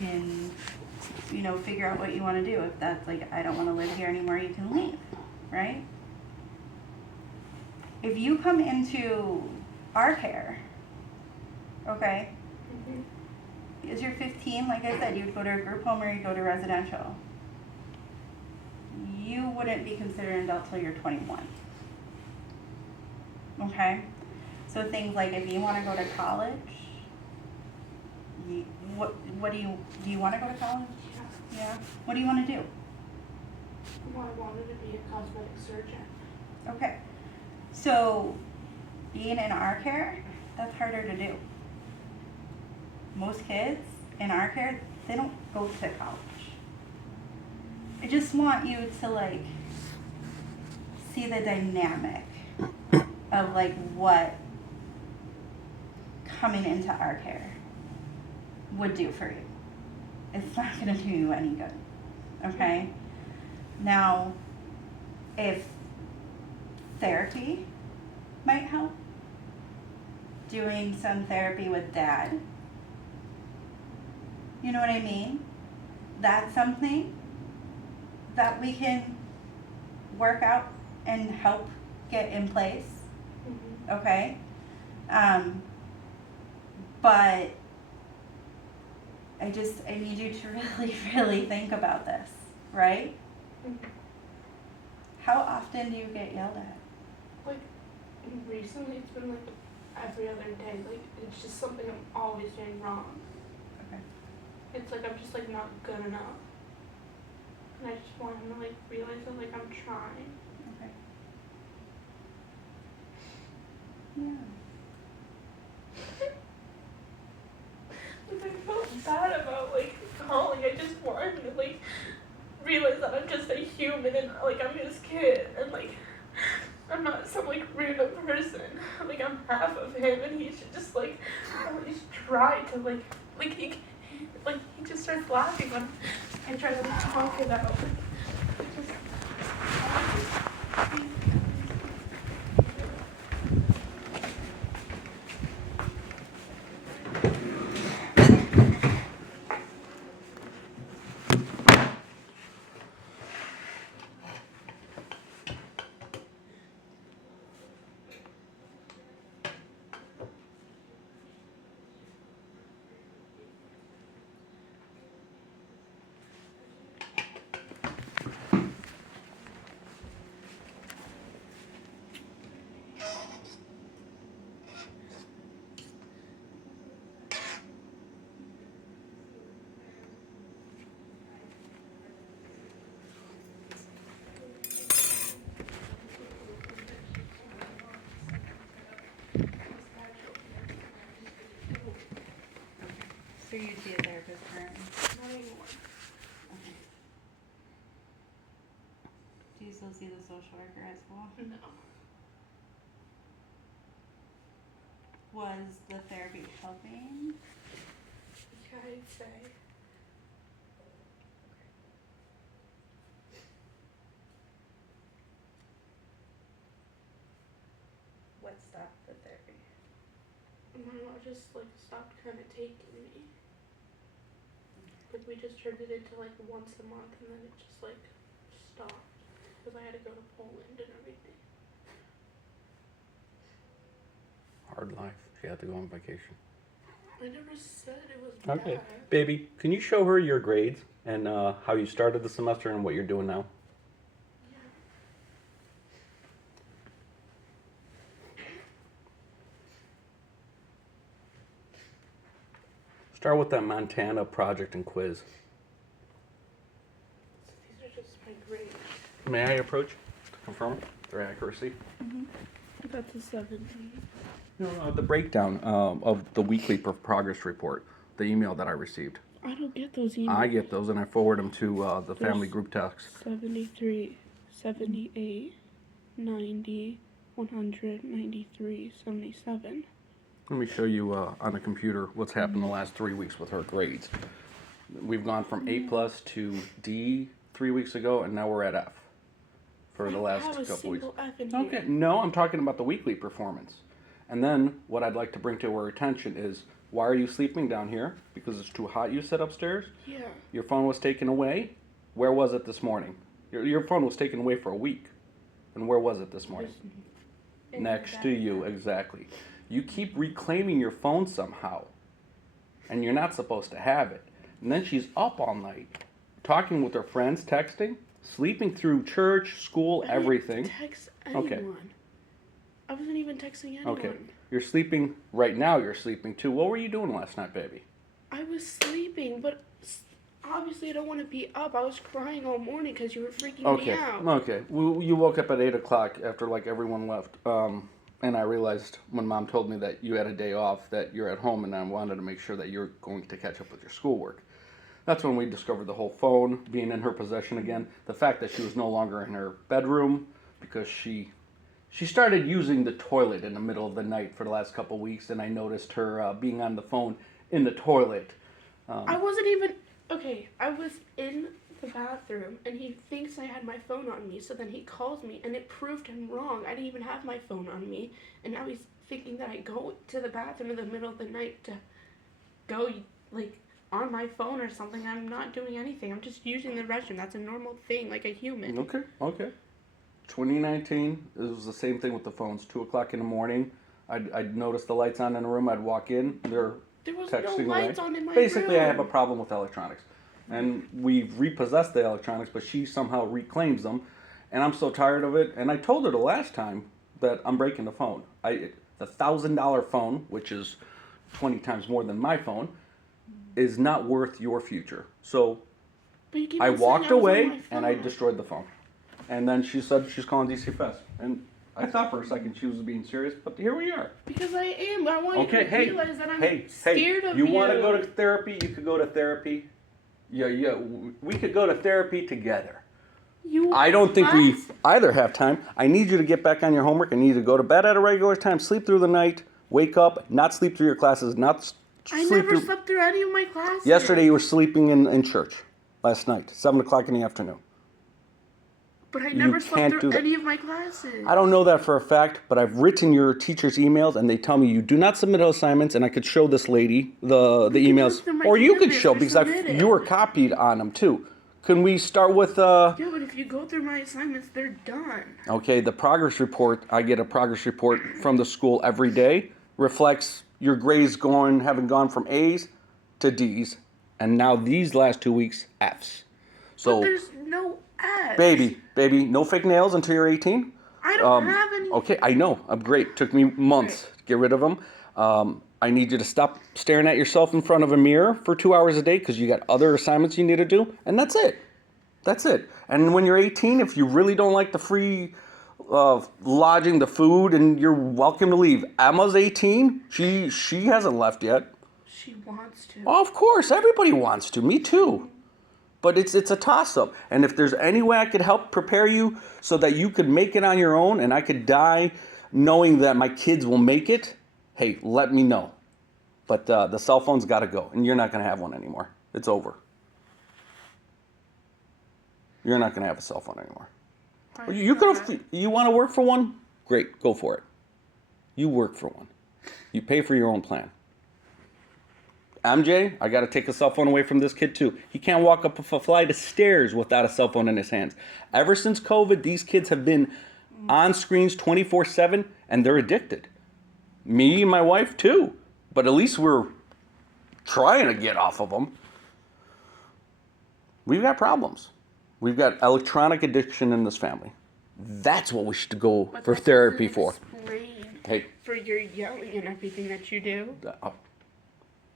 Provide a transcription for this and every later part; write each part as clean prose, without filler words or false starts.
can, figure out what you want to do. If that's like, I don't want to live here anymore, you can leave, right? If you come into our care, okay, because you're 15, like I said, you'd go to a group home or you'd go to residential. You wouldn't be considered an adult till you're 21. Okay? So things like if you want to go to college, what do you want to go to college? Yeah. What do you want to do? Well, I wanted to be a cosmetic surgeon. Okay. So being in our care, that's harder to do. Most kids in our care, they don't go to college. I just want you to like see the dynamic of like what coming into our care would do for you. It's not going to do you any good. Okay? Now, if therapy might help, doing some therapy with dad, you know what I mean? That's something that we can work out and help get in place. Okay? But I need you to really, really think about this, right? How often do you get yelled at? Like, recently it's been like every other day. Like, it's just something I'm always doing wrong. Okay. It's like I'm just like not good enough. And I just want him to like realize that like I'm trying. Okay. Yeah. Like, I felt bad about like calling. I just want him to like realize that I'm just a human and like I'm his kid and like I'm not some like random person. Like I'm half of him and he should just like at least try to like he just starts laughing when I try to like, talk it out. So you'd be a therapist currently? Not anymore. Okay. Do you still see the social worker at school? No. Was the therapy helping? Yeah, I'd say. What stopped the therapy? My mom just like stopped kind of taking me. Like we just turned it into like once a month and then it just like stopped because I had to go to Poland and everything. Hard life. She had to go on vacation. I never said it was Okay. bad. Baby, can you show her your grades and how you started the semester and what you're doing now? Start with that Montana project and quiz. So these are just my grades. May I approach to confirm their accuracy? That's a 70. No, the breakdown of the weekly progress report, the email that I received. I don't get those emails. I get those and I forward them to the family group text. 73, 78, 90, 100, 93, 77. Let me show you on the computer what's happened the last 3 weeks with her grades. We've gone from A+ to D 3 weeks ago, and now we're at F for the last couple weeks. F in here. Okay, no, I'm talking about the weekly performance. And then what I'd like to bring to her attention is Why are you sleeping down here? Because it's too hot, you said upstairs? Yeah. Your phone was taken away? Where was it this morning? Your phone was taken away for a week. And where was it this morning? Next to you, exactly. You keep reclaiming your phone somehow. And you're not supposed to have it. And then she's up all night, talking with her friends, texting, sleeping through church, school, everything. I didn't text anyone. Okay. I wasn't even texting anyone. Okay. You're sleeping, right now you're sleeping too. What were you doing last night, baby? I was sleeping, but obviously I don't want to be up. I was crying all morning because you were freaking me out. Okay. Well, you woke up at 8 o'clock after like everyone left. And I realized when Mom told me that you had a day off that you're at home, and I wanted to make sure that you're going to catch up with your schoolwork. That's when we discovered the whole phone being in her possession again. The fact that she was no longer in her bedroom because she started using the toilet in the middle of the night for the last couple of weeks, and I noticed her being on the phone in the toilet. I wasn't even... Okay, I was in the bathroom, and he thinks I had my phone on me, so then he calls me, and it proved him wrong. I didn't even have my phone on me, and now he's thinking that I go to the bathroom in the middle of the night to go, like, on my phone or something. I'm not doing anything. I'm just using the restroom. That's a normal thing, like a human. Okay. 2019, it was the same thing with the phones. 2 o'clock in the morning, I'd notice the lights on in the room. I'd walk in, they're There was texting no away. lights on in my Basically, room. I have a problem with electronics. And we've repossessed the electronics, but she somehow reclaims them. And I'm so tired of it. And I told her the last time that I'm breaking the phone. The $1,000 phone, which is 20 times more than my phone, is not worth your future. So But you keep I on saying walked was on away my and I phone. destroyed the phone. And then she said she's calling DCFS. And I thought for a second she was being serious, but here we are. Because I am. I want Okay, you to realize that I'm scared of you you. want to go to therapy? You could go to therapy. Yeah, we could go to therapy together. I don't think we either have time. I need you to get back on your homework. I need you to go to bed at a regular time, sleep through the night, wake up, not sleep through your classes, I never slept through any of my classes. Yesterday you were sleeping in church. Last night, 7 o'clock in the afternoon. But I You never can't slept do through that. any of my classes. I don't know that for a fact, but I've written your teacher's emails, and they tell me you do not submit assignments, and I could show this lady the emails, or you could show, because you were copied on them too. Can we start with... Yeah, but if you go through my assignments, they're done. Okay, the progress report, I get a progress report from the school every day, reflects your grades having gone from A's to D's, and now these last 2 weeks, F's. So, But there's no F's. baby, no fake nails until you're 18. I don't have any. Okay, I know. I'm great. Took me months to get rid of them. I need you to stop staring at yourself in front of a mirror for 2 hours a day because you got other assignments you need to do, and that's it. That's it. And when you're 18, if you really don't like the free lodging, the food, and you're welcome to leave. Emma's 18. She hasn't left yet. She wants to. Oh, of course, everybody wants to. Me too. But it's a toss-up. And if there's any way I could help prepare you so that you could make it on your own and I could die knowing that my kids will make it, hey, let me know. But the cell phone's got to go, and you're not going to have one anymore. It's over. You're not going to have a cell phone anymore. You want to work for one? Great, go for it. You work for one. You pay for your own plan. MJ, I got to take a cell phone away from this kid too. He can't walk up a flight of stairs without a cell phone in his hands. Ever since COVID, these kids have been on screens 24/7, and they're addicted. Me and my wife too. But at least we're trying to get off of them. We've got problems. We've got electronic addiction in this family. That's what we should go for therapy for. Hey. For your yelling and everything that you do.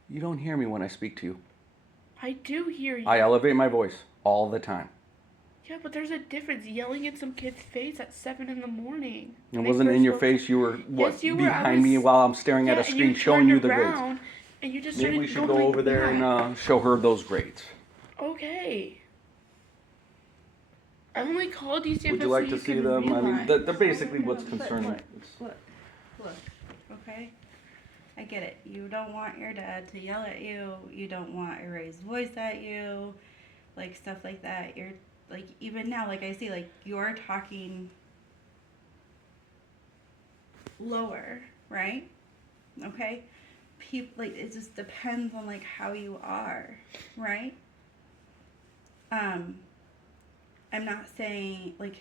You don't hear me when I speak to you. I do hear you. I elevate my voice all the time. Yeah, but there's a difference. Yelling in some kid's face at 7 in the morning. It wasn't in your face. You were, behind me while I'm staring at a screen showing you the grades. And you just Maybe we should go over there and show her those grades. Okay. I only called DCFS. Would you like to see them? I mean, they're basically what's concerning. Look, okay? I get it. You don't want your dad to yell at you. You don't want a raised voice at you. Like, stuff like that. You're, like, even now, like I see, like, you're talking lower, right? Okay? people, like, it just depends on, like, how you are, right? I'm not saying, like,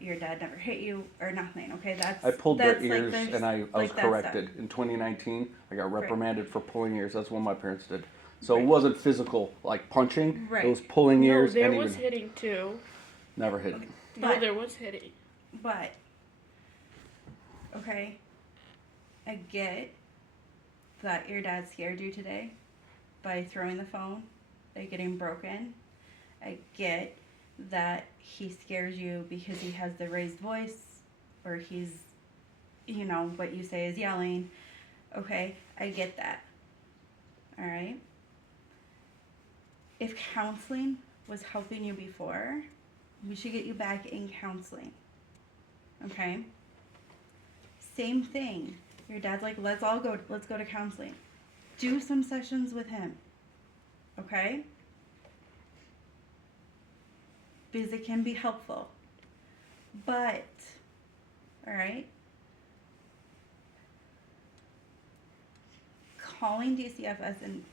your dad never hit you or nothing, okay? I pulled their that's, like, ears there's, and I was like, that corrected. stuff. In 2019, I got reprimanded for pulling ears. That's what my parents did. So Right. it wasn't physical, like punching. Right. It was pulling No, ears there and was even hitting too. never hitting. No, But- there was hitting. But, okay, I get that your dad scared you today by throwing the phone, by getting broken. I get that he scares you because he has the raised voice, or he's, you know, what you say is yelling. Okay, I get that. All right? If counseling was helping you before, we should get you back in counseling. Okay? Same thing. Your dad's like, let's go to counseling. Do some sessions with him. Okay? Because it can be helpful. But, all right? Calling DCFS, and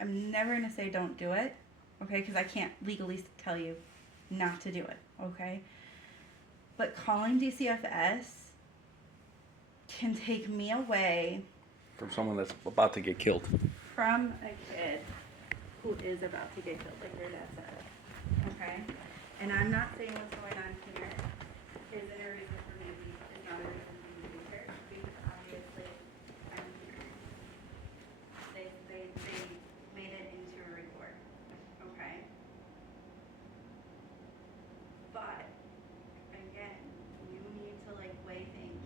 I'm never going to say don't do it, okay? Because I can't legally tell you not to do it, okay? But calling DCFS can take me away From someone that's about to get killed. from a kid who is about to get killed, like your dad said, okay? And I'm not saying what's going on here isn't a reason for me to be, it's not a reason for me to be here, because obviously I'm here. They made it into a report, okay? But, again, you need to, like, weigh things.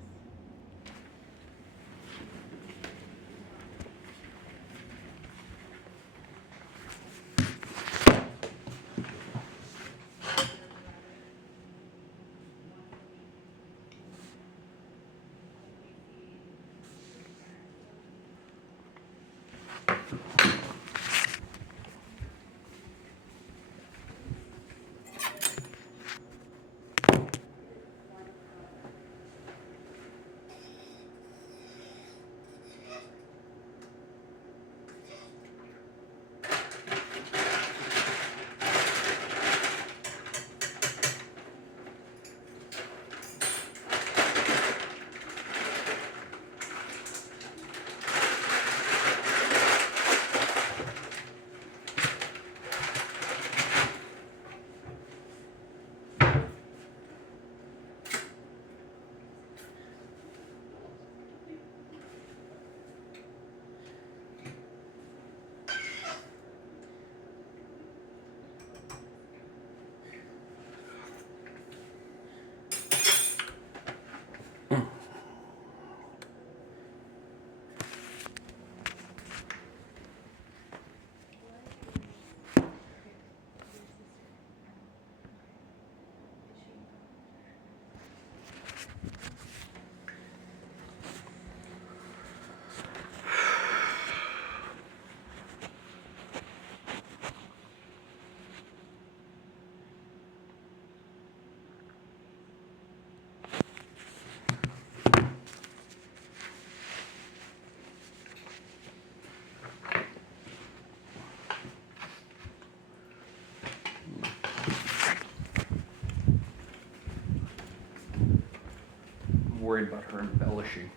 I'm worried about her embellishing.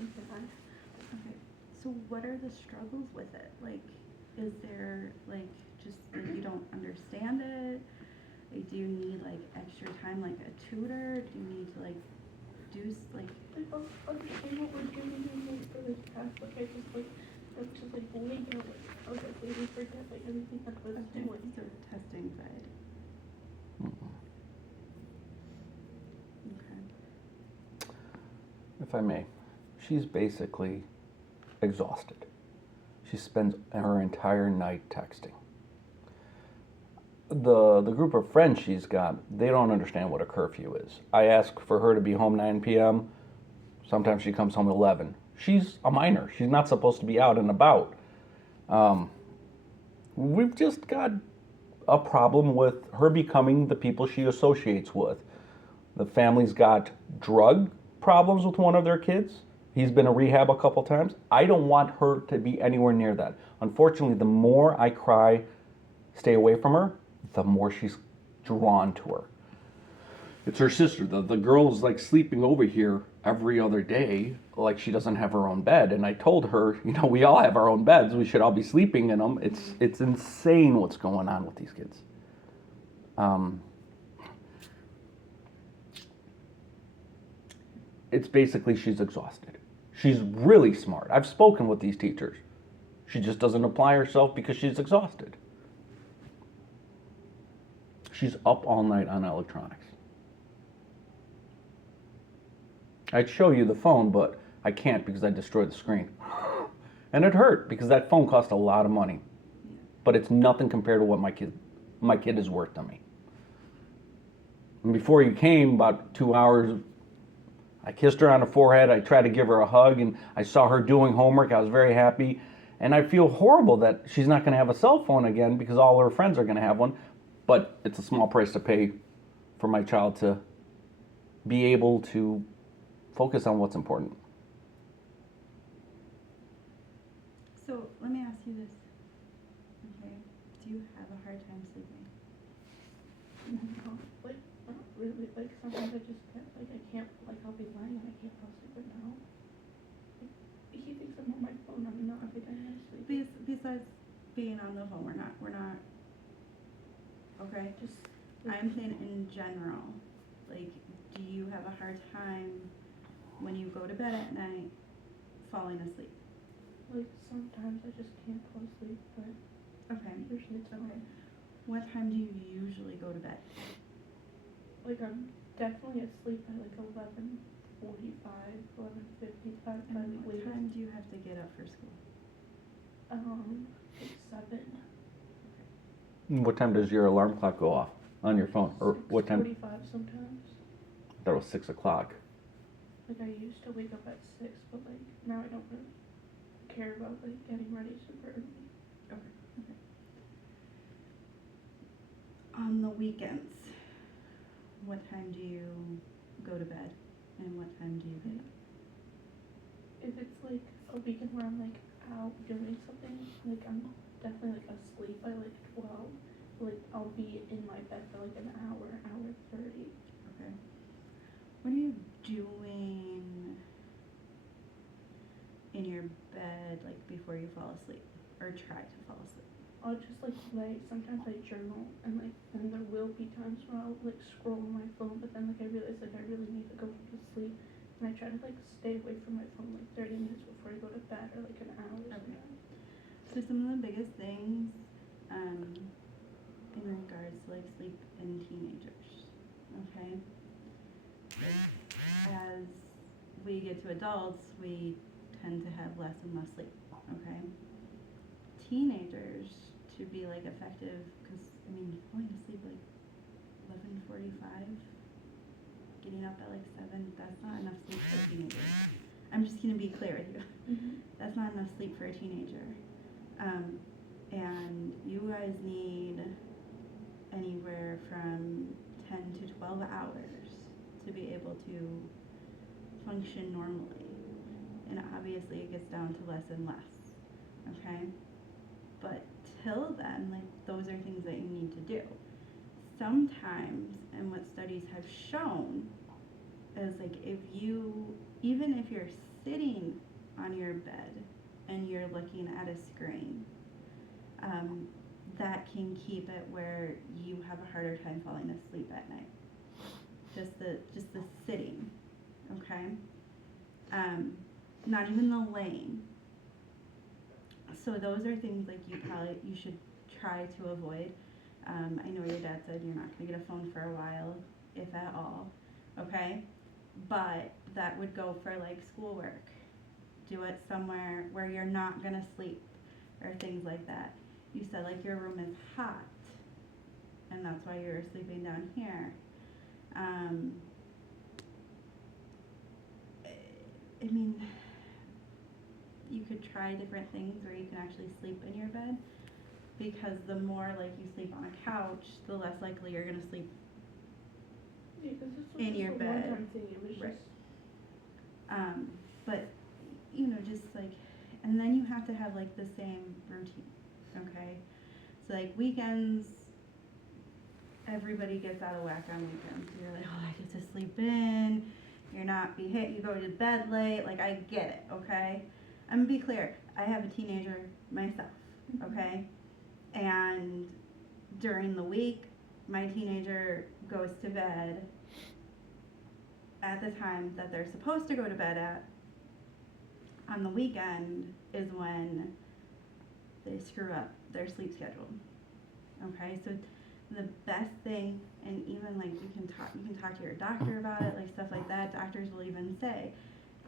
Okay, so what are the struggles with it? Like, is there, like, just, like, you don't understand it? Like, do you need, like, extra time, like a tutor? Do you need to, like, do, like... I don't understand what we're doing for this past, like, I just, like, I'm just, like, waiting, like, I was, like, waiting for that, like, everything that I was Okay, doing. so test anxiety. Okay. If I may, she's basically exhausted. She spends her entire night texting. the group of friends she's got, they don't understand what a curfew is. I ask for her to be home 9 p.m. Sometimes she comes home at 11. She's a minor. She's not supposed to be out and about. We've just got a problem with her becoming the people she associates with. The family's got drug problems with one of their kids. He's been in rehab a couple times. I don't want her to be anywhere near that. Unfortunately, the more I cry, stay away from her, the more she's drawn to her. It's her sister. The girl's like sleeping over here every other day, like she doesn't have her own bed. And I told her, we all have our own beds. We should all be sleeping in them. It's insane what's going on with these kids. It's basically she's exhausted. She's really smart. I've spoken with these teachers. She just doesn't apply herself because she's exhausted. She's up all night on electronics. I'd show you the phone, but I can't because I destroyed the screen. And it hurt because that phone cost a lot of money. But it's nothing compared to what my kid is worth to me. And before you came, about 2 hours, I kissed her on the forehead. I tried to give her a hug, and I saw her doing homework. I was very happy. And I feel horrible that she's not going to have a cell phone again because all her friends are going to have one. But it's a small price to pay for my child to be able to focus on what's important. So let me ask you this. Okay, do you have a hard time sleeping? No, like, not really. Like, sometimes I just can't, like, I can't, like, I'll be lying and I can't fall asleep right now. Like, he thinks I'm on my phone. I'm not. I think I'm asleep. Besides being on the phone, we're not. Okay, Just, I'm saying in general. Like, do you have a hard time when you go to bed at night falling asleep? like, sometimes I just can't fall asleep, but Okay. usually it's Okay. fine. What time do you usually go to bed? Like, I'm definitely asleep by, like, 11:45, 11:55, by And the what latest. time do you have to get up for school? Like 7. What time does your alarm clock go off on your phone? Or what time? 6:45 sometimes. That was 6 o'clock. Like, I used to wake up at 6, but, like, now I don't really care about, like, getting ready super early. Okay. On the weekends, what time do you go to bed and what time do you get up? If it's, like, a weekend where I'm, like, out doing something, like, I'm definitely, like, asleep by, like, 12. Like, I'll be in my bed for, like, an hour 30. Okay. What are you doing in your bed, like, before you fall asleep? Or try to fall asleep? I'll just, like, sometimes I journal, and, like, then there will be times where I'll, like, scroll on my phone, but then, like, I realize, like, I really need to go to sleep, and I try to, like, stay away from my phone, like, 30 minutes before I go to bed, or, like, an hour sometimes. So some of the biggest things in regards to, like, sleep in teenagers, okay? Like, as we get to adults, we tend to have less and less sleep, okay? Teenagers, to be, like, effective, because, I mean, falling asleep, like, 11:45, getting up at, like, 7, that's not enough sleep for a teenager. I'm just going to be clear with you. That's not enough sleep for a teenager. And you guys need anywhere from 10 to 12 hours to be able to function normally. And obviously it gets down to less and less, okay? But till then, like, those are things that you need to do. Sometimes, and what studies have shown, is, like, even if you're sitting on your bed and you're looking at a screen, that can keep it where you have a harder time falling asleep at night. Just the sitting, okay? Not even the laying. So those are things, like, you should try to avoid. I know your dad said you're not going to get a phone for a while, if at all, okay? But that would go for, like, schoolwork. Do it somewhere where you're not going to sleep or things like that. You said, like, your room is hot. and that's why you're sleeping down here. I mean, you could try different things where you can actually sleep in your bed, because the more like you sleep on a couch, the less likely you're gonna sleep Yeah, because this was in just your a bed. one-time thing. It was Right. just. But you know, just like, and then you have to have like the same routine, okay? So like weekends, everybody gets out of whack on weekends. You're like, oh, I get to sleep in. You're not be hit. You go to bed late. Like, I get it, okay? I'm gonna be clear. I have a teenager myself, okay? And during the week, my teenager goes to bed at the time that they're supposed to go to bed at. On the weekend is when they screw up their sleep schedule. Okay, so the best thing, and even like you can talk to your doctor about it, like stuff like that. Doctors will even say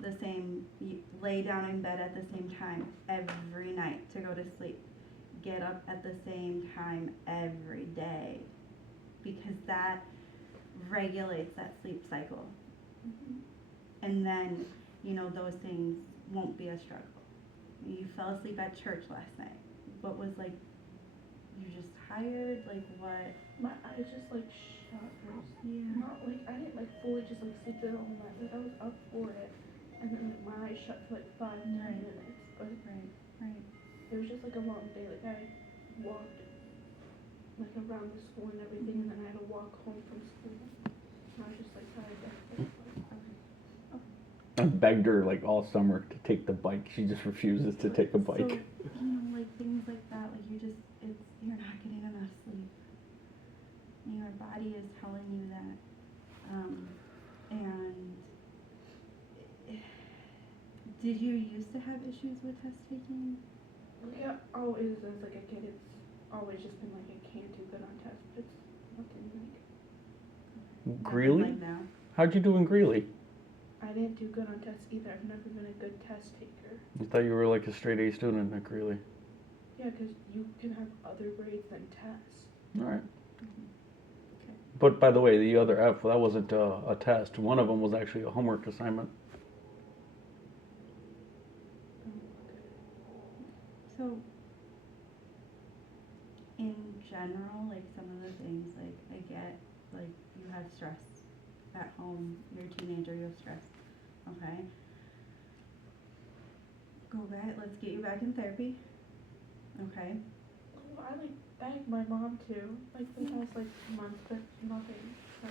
the same. You lay down in bed at the same time every night to go to sleep. Get up at the same time every day, because that regulates that sleep cycle. And then, you know, those things won't be a struggle. You fell asleep at church last night. What was like, you're just tired? Like what? My eyes just like shut. Yeah. Not like, I didn't like fully just like sleep there all night. Like I was up for it. And then like my eyes shut for like 5-10 minutes. But Right. it was just like a long day. Like I walked like around the school and everything, and then I had to walk home from school. And I was just like tired. I begged her like all summer to take the bike. She just refuses to take a bike. So, you know, like things like that, like you're not getting enough sleep. Your body is telling you that. And did you used to have issues with test taking? Yeah, always as like a kid, it's always just been like I can't do good on tests, but it's nothing like. Greeley? Like now? How'd you do in Greeley? I didn't do good on tests either. I've never been a good test taker. I thought you were like a straight A student at Greeley. Yeah, because you can have other grades than tests. All right. Okay. But by the way, the other F, that wasn't a test. One of them was actually a homework assignment. So, in general, like some of the things, like I get, like you have stress at home, you're a teenager, you have stress, okay? Go back, let's get you back in therapy, okay? Well, I like begged my mom to, like the past like month, but nothing. So.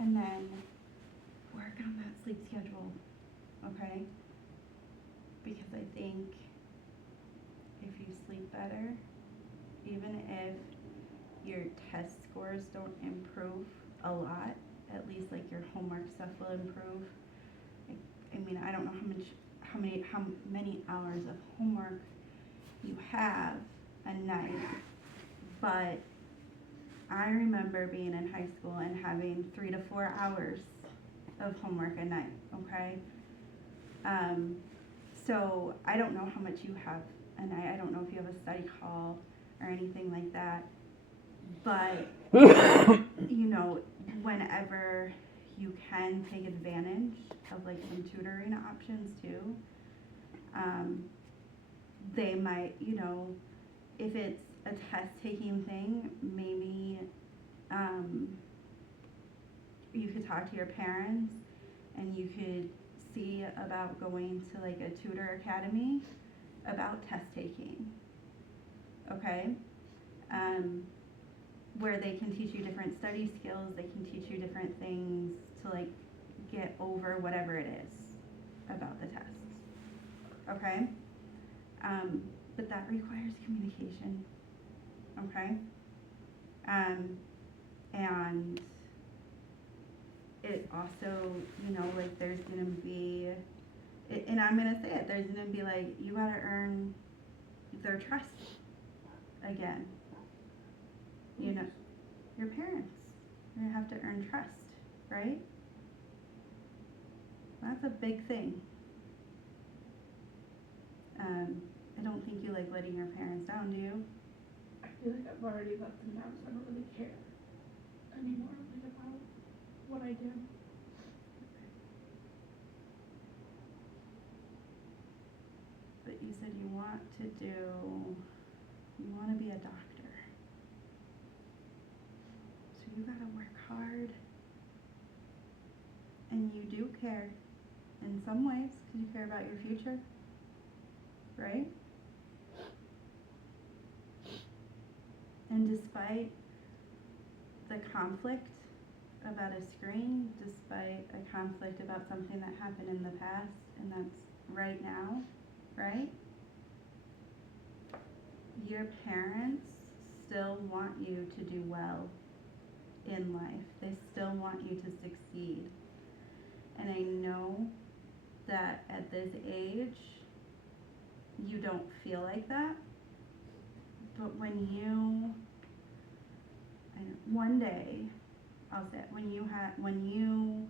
And then work on that sleep schedule, okay? Because I think if you sleep better, even if your test scores don't improve a lot, at least like your homework stuff will improve. I mean, I don't know how many hours of homework you have a night, but I remember being in high school and having 3 to 4 hours of homework a night, okay? So I don't know how much you have a night. I don't know if you have a study hall or anything like that. But, you know, whenever you can take advantage of like some tutoring options too, they might, you know, if it's a test taking thing, maybe you could talk to your parents and you could see about going to like a tutor academy about test taking, okay? Where they can teach you different study skills, they can teach you different things to like get over whatever it is about the tests, okay? But that requires communication, okay? And it also, you know, like there's gonna be, and I'm gonna say it, there's gonna be like, you gotta earn their trust again. You know, your parents, you're gonna have to earn trust, right? That's a big thing. I don't think you like letting your parents down, do you? I feel like I've already let them down, so I don't really care anymore, like, about what I do. But you said you want to be a doctor. So you gotta work hard. And you do care in some ways, because you care about your future, right? And despite the conflict about a screen, despite a conflict about something that happened in the past, and that's right now, right? Your parents still want you to do well in life. They still want you to succeed. And I know that at this age, you don't feel like that. But when you, one day, I'll say it, when you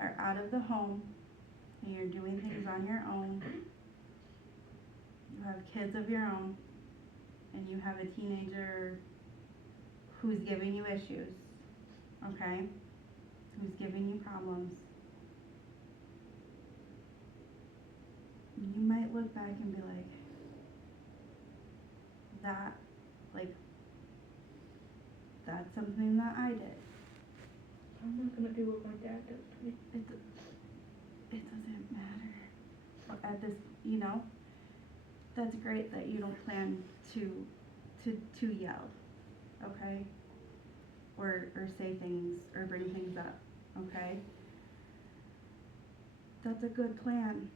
are out of the home and you're doing things on your own, you have kids of your own, and you have a teenager who's giving you issues, okay? Who's giving you problems. You might look back and be like, that's something that I did. I'm not gonna do what my dad does to me. It doesn't matter. At this, that's great that you don't plan to yell, okay? Or say things, or bring things up, okay? That's a good plan.